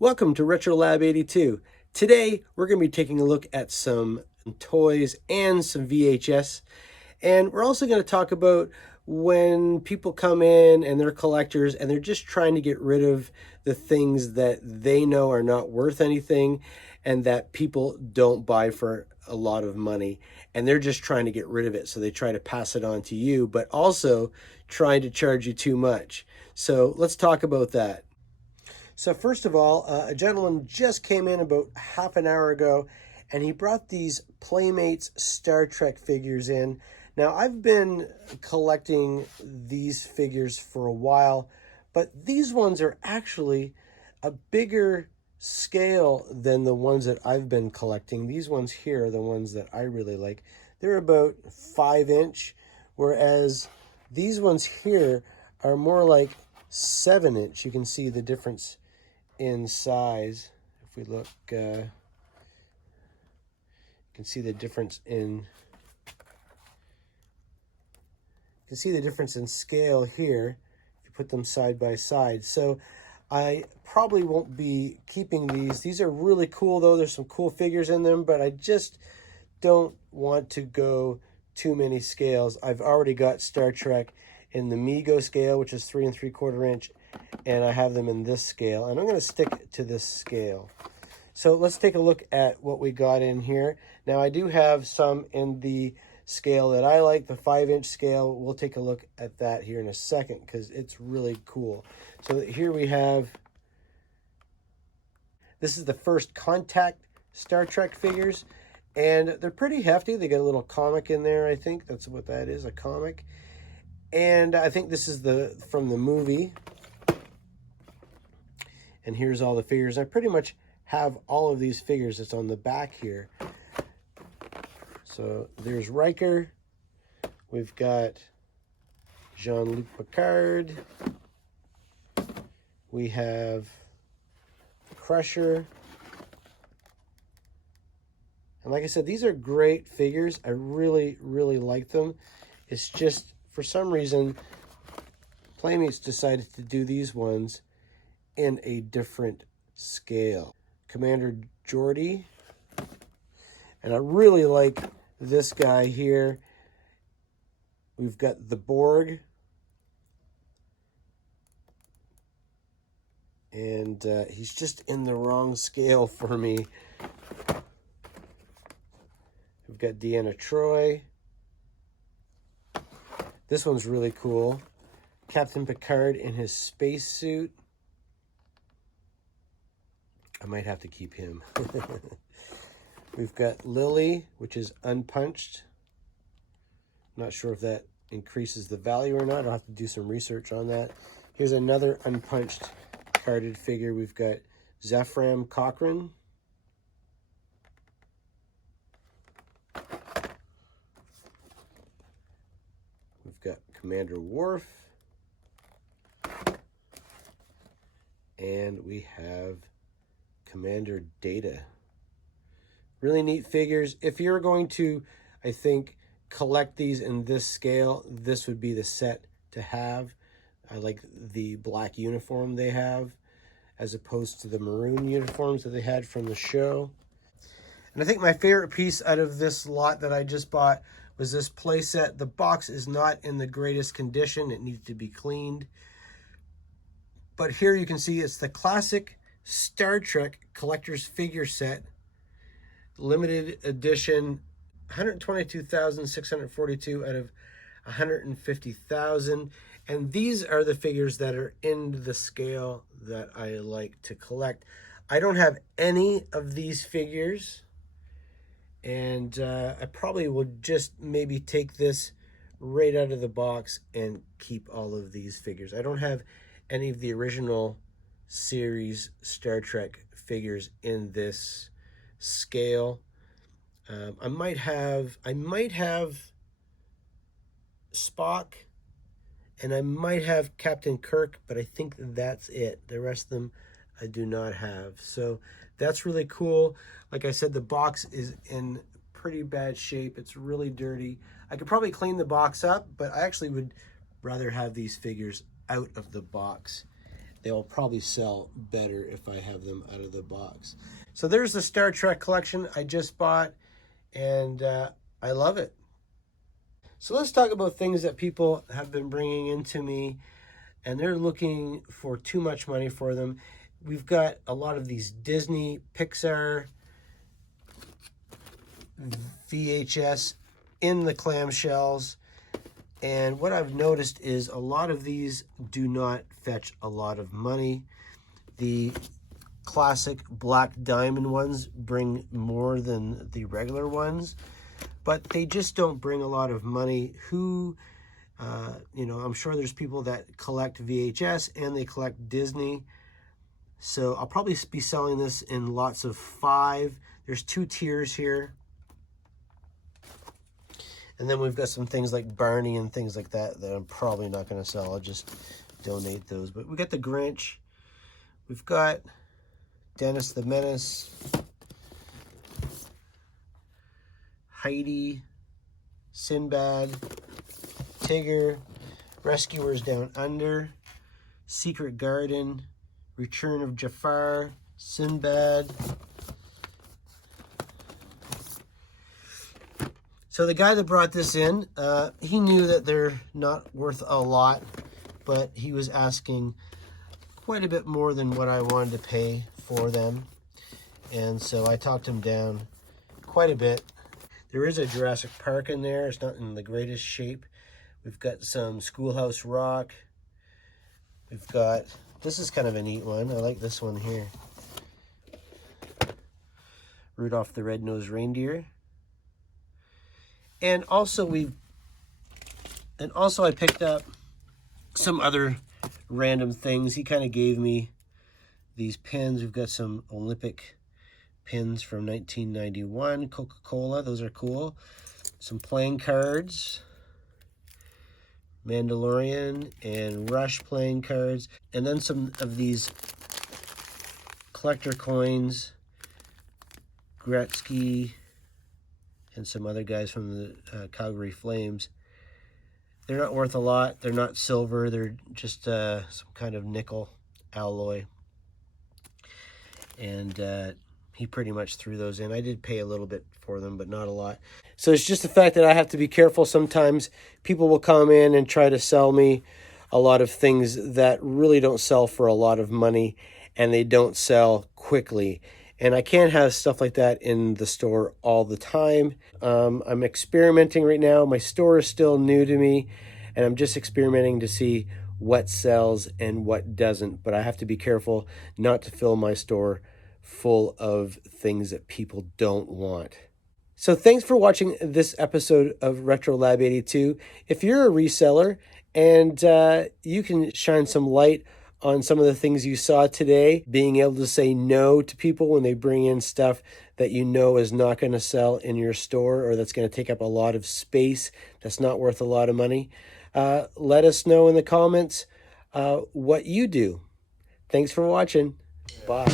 Welcome to Retro Lab 82. Today we're going to be taking a look at some toys and some VHS, and we're also going to talk about when people come in and they're collectors and they're just trying to get rid of the things that they know are not worth anything and that people don't buy for a lot of money, and they're just trying to get rid of it, so they try to pass it on to you but also trying to charge you too much. So let's talk about that. So first of all, a gentleman just came in about half an hour ago, and he brought these Playmates Star Trek figures in. Now, I've been collecting these figures for a while, but these ones are actually a bigger scale than the ones that I've been collecting. These ones here are the ones that I really like. They're about 5-inch, whereas these ones here are more like 7-inch. You can see the difference in size. If we look, you can see the difference in scale here if you put them side by side. So I probably won't be keeping these. These are really cool though. There's some cool figures in them, but I just don't want to go too many scales. I've already got Star Trek in the Mego scale, which is 3 3/4 inch, and I have them in this scale, and I'm going to stick to this scale. So let's take a look at what we got in here. Now, I do have some in the scale that I like, the 5-inch scale. We'll take a look at that here in a second because it's really cool. So here we have, this is the first Contact Star Trek figures, and they're pretty hefty. They got a little comic in there, I think. That's what that is, a comic. And I think this is from the movie. And here's all the figures. I pretty much have all of these figures that's on the back here. So there's Riker. We've got Jean-Luc Picard. We have Crusher. And like I said, these are great figures. I really, really like them. It's just, for some reason, Playmates decided to do these ones in a different scale. Commander Geordi. And I really like this guy here. We've got the Borg. And he's just in the wrong scale for me. We've got Deanna Troi. This one's really cool. Captain Picard in his spacesuit. I might have to keep him. We've got Lily, which is unpunched. Not sure if that increases the value or not. I'll have to do some research on that. Here's another unpunched carded figure. We've got Zephram Cochrane. We've got Commander Worf. And we have Commander Data. Really neat figures. If you're going to, I think, collect these in this scale, this would be the set to have. I like the black uniform they have as opposed to the maroon uniforms that they had from the show. And I think my favorite piece out of this lot that I just bought was this play set. The box is not in the greatest condition. It needs to be cleaned. But here you can see it's the classic Star Trek collector's figure set, limited edition, 122,642 out of 150,000. And these are the figures that are in the scale that I like to collect. I don't have any of these figures, and I probably would just maybe take this right out of the box and keep all of these figures. I don't have any of the original series Star Trek figures in this scale. I might have Spock, and I might have Captain Kirk, but I think that's it. The rest of them I do not have. So that's really cool. Like I said, the box is in pretty bad shape. It's really dirty. I could probably clean the box up, but I actually would rather have these figures out of the box. they'll probably sell better if I have them out of the box. So there's the Star Trek collection I just bought, and I love it. So let's talk about things that people have been bringing into me, and they're looking for too much money for them. We've got a lot of these Disney, Pixar, VHS in the clamshells. And what I've noticed is a lot of these do not fetch a lot of money. The classic black diamond ones bring more than the regular ones, but they just don't bring a lot of money. I'm sure there's people that collect VHS and they collect Disney. So I'll probably be selling this in lots of 5. There's 2 tiers here. And then we've got some things like Barney and things like that I'm probably not going to sell. I'll just donate those. But we got the Grinch. We've got Dennis the Menace, Heidi, Sinbad, Tigger, Rescuers Down Under, Secret Garden, Return of Jafar, Sinbad. So the guy that brought this in, he knew that they're not worth a lot, but he was asking quite a bit more than what I wanted to pay for them. And so I talked him down quite a bit. There is a Jurassic Park in there. It's not in the greatest shape. We've got some Schoolhouse Rock. We've got, this is kind of a neat one. I like this one here. Rudolph the Red-Nosed Reindeer. And also I picked up some other random things. He kind of gave me these pins. We've got some Olympic pins from 1991, Coca-Cola. Those are cool. Some playing cards, Mandalorian and Rush playing cards. And then some of these collector coins, Gretzky, and some other guys from the Calgary Flames. They're not worth a lot. They're not silver. They're just some kind of nickel alloy. And he pretty much threw those in. I did pay a little bit for them, but not a lot. So it's just the fact that I have to be careful. Sometimes people will come in and try to sell me a lot of things that really don't sell for a lot of money, and they don't sell quickly. And I can't have stuff like that in the store all the time. I'm experimenting right now. My store is still new to me, and I'm just experimenting to see what sells and what doesn't. But I have to be careful not to fill my store full of things that people don't want. So thanks for watching this episode of Retro Lab 82. If you're a reseller and you can shine some light on some of the things you saw today, being able to say no to people when they bring in stuff that you know is not going to sell in your store, or that's going to take up a lot of space, that's not worth a lot of money, let us know in the comments what you do. Thanks for watching. Bye.